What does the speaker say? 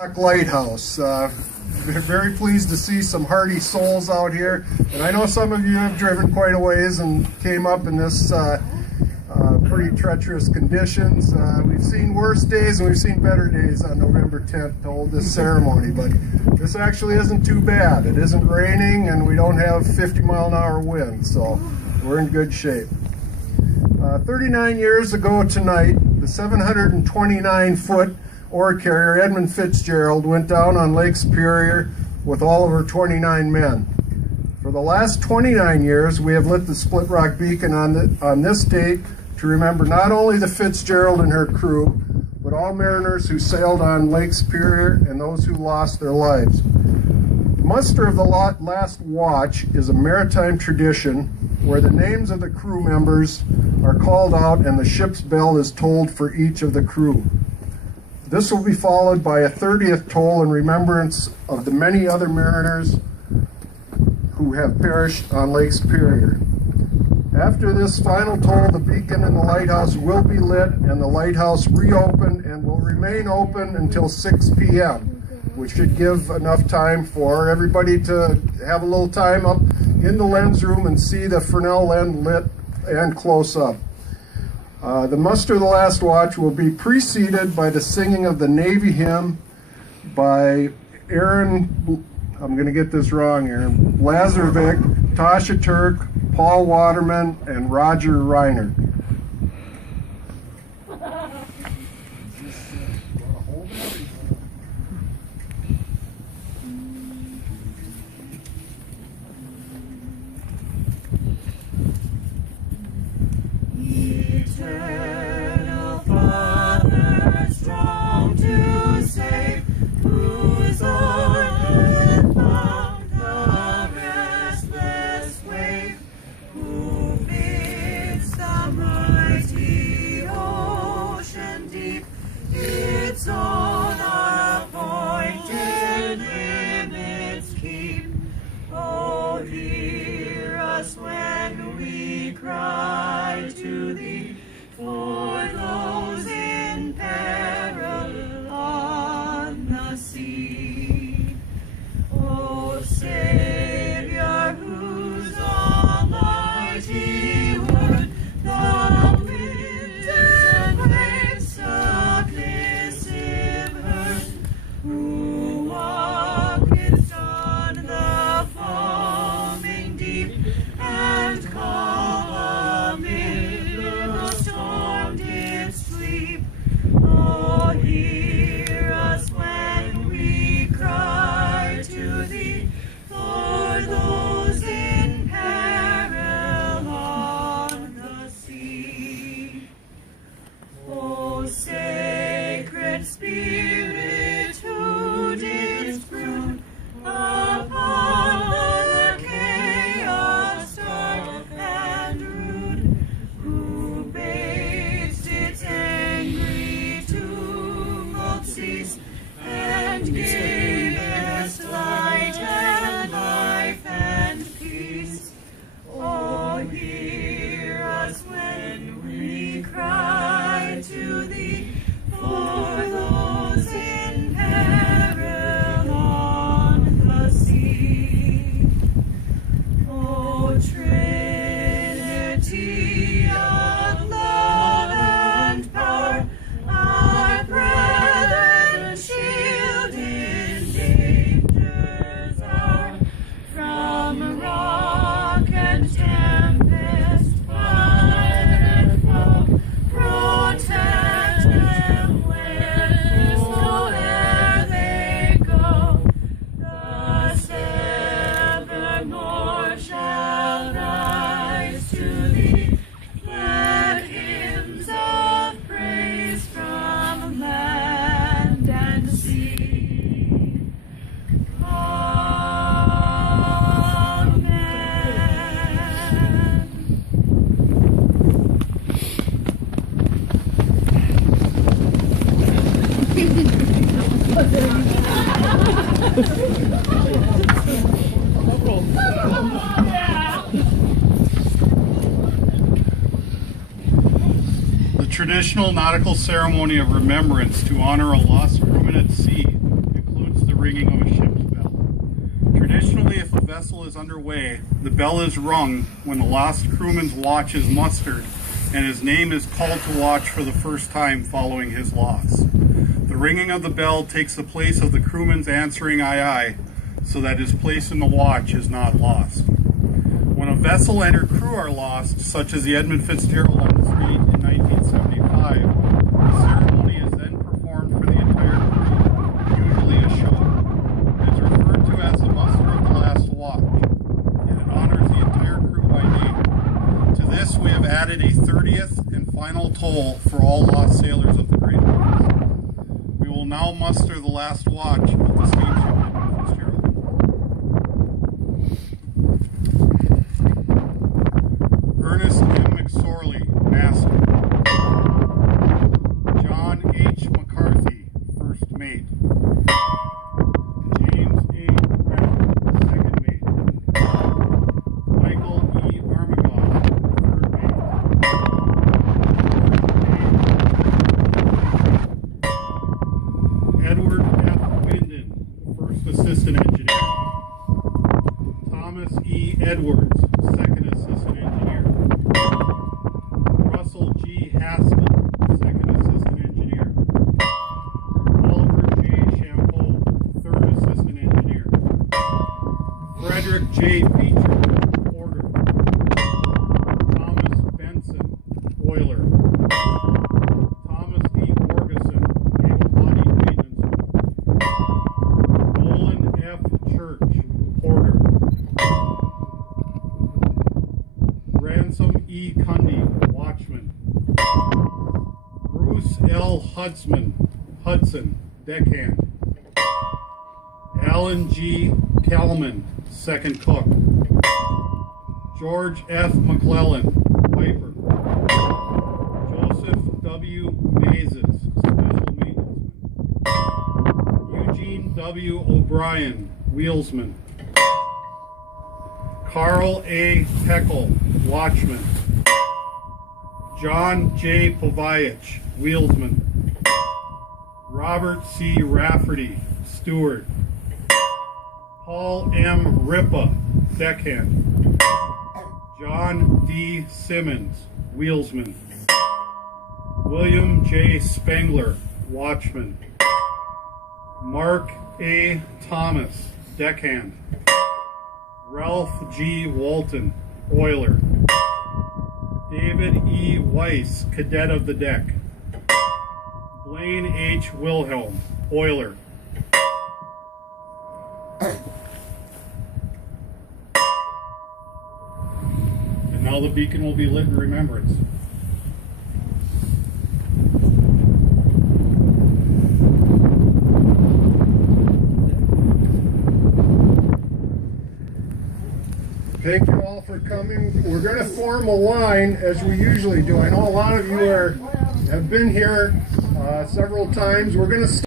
Rock Lighthouse. Very pleased to see some hardy souls out here, and I know some of you have driven quite a ways and came up in this pretty treacherous conditions. We've seen worse days and we've seen better days on November 10th to hold this ceremony, but this actually isn't too bad. It isn't raining and we don't have 50-mile-an-hour winds, so we're in good shape. 39 years ago tonight, the 729-foot ore carrier Edmund Fitzgerald went down on Lake Superior with all of her 29 men. For the last 29 years, we have lit the Split Rock Beacon on this date to remember not only the Fitzgerald and her crew, but all mariners who sailed on Lake Superior and those who lost their lives. The muster of the last watch is a maritime tradition where the names of the crew members are called out and the ship's bell is tolled for each of the crew. This will be followed by a 30th toll in remembrance of the many other mariners who have perished on Lake Superior. After this final toll, the beacon in the lighthouse will be lit and the lighthouse reopened and will remain open until 6 p.m., which should give enough time for everybody to have a little time up in the lens room and see the Fresnel lens lit and close up. The muster of the last watch will be preceded by the singing of the Navy hymn by Aaron, I'm going to get this wrong, Aaron, Lazarevic, Tasha Turk, Paul Waterman, and Roger Reiner. Eternal Father, strong to save, whose on found the restless wave, who bids the mighty ocean deep its own appointed limits keep. Oh, hear us when we cry to thee, for those in peril on the sea. O Savior, whose almighty word the winds and waves submissive heard, who walkest on the foaming deep and calm amid the storm didst sleep. Oh, hear us when we cry to thee, for those in peril on the sea. O sacred Spirit, who didst brood upon the chaos dark and rude, who badest its angry tumult cease, and gavest light and life and peace. Oh, hear us when we cry to thee, for those in peril on the sea. O Trinity of love and power, our brethren, shield in danger's hour, from rock and tempest, fire and foam, protect them wheresoe'er they go. Thus evermore shall rise to thee, let hymns of praise from land and sea. Amen. The traditional nautical ceremony of remembrance to honor a lost crewman at sea ringing of a ship's bell. Traditionally, if a vessel is underway, the bell is rung when the lost crewman's watch is mustered and his name is called to watch for the first time following his loss. The ringing of the bell takes the place of the crewman's answering aye aye, so that his place in the watch is not lost. When a vessel and her crew are lost, such as the Edmund Fitzgerald on the Street in 1975, the ceremony is then performed for the entire crew, usually a show. It is referred to as the muster of the last watch, and it honors the entire crew by name. To this we have added a 30th and final toll for all lost sailors of the Great Lakes. We will now muster the last watch of the steamship Edmund Fitzgerald. Ernest M. McSorley, Master. John H. McCarthy, First Mate. James A. Brown, Second Mate. Michael E. Armagoff, Third Mate. Edward F. Winden, First Assistant Engineer. Thomas E. Edwards, Second Assistant Engineer. Russell G. Haskell, Second Assistant Engineer. Oliver J. Champeau, Third Assistant Engineer. Frederick J. Beecher, Porter. Thomas Benson, Oiler. Thomas D. Morgeson, Naval Body Maintenance. Nolan F. Church, Porter. Ransom E. Cundy, Watchman. Bruce L. Hudson, Deckhand. Alan G. Kalman, Second Cook. George F. McClellan, Piper. Joseph W. Mazes, Special Maintenance. Eugene W. O'Brien, Wheelsman. Carl A. Peckel, Watchman. John J. Povich, Wheelsman. Robert C. Rafferty, Steward. Paul M. Ripa, Deckhand. John D. Simmons, Wheelsman. William J. Spengler, Watchman. Mark A. Thomas, Deckhand. Ralph G. Walton, Oiler. David E. Weiss, Cadet of the Deck. Blaine H. Wilhelm, Oiler. And now the beacon will be lit in remembrance. Thank you all for coming. We're going to form a line as we usually do. I know a lot of you have been here several times. We're going to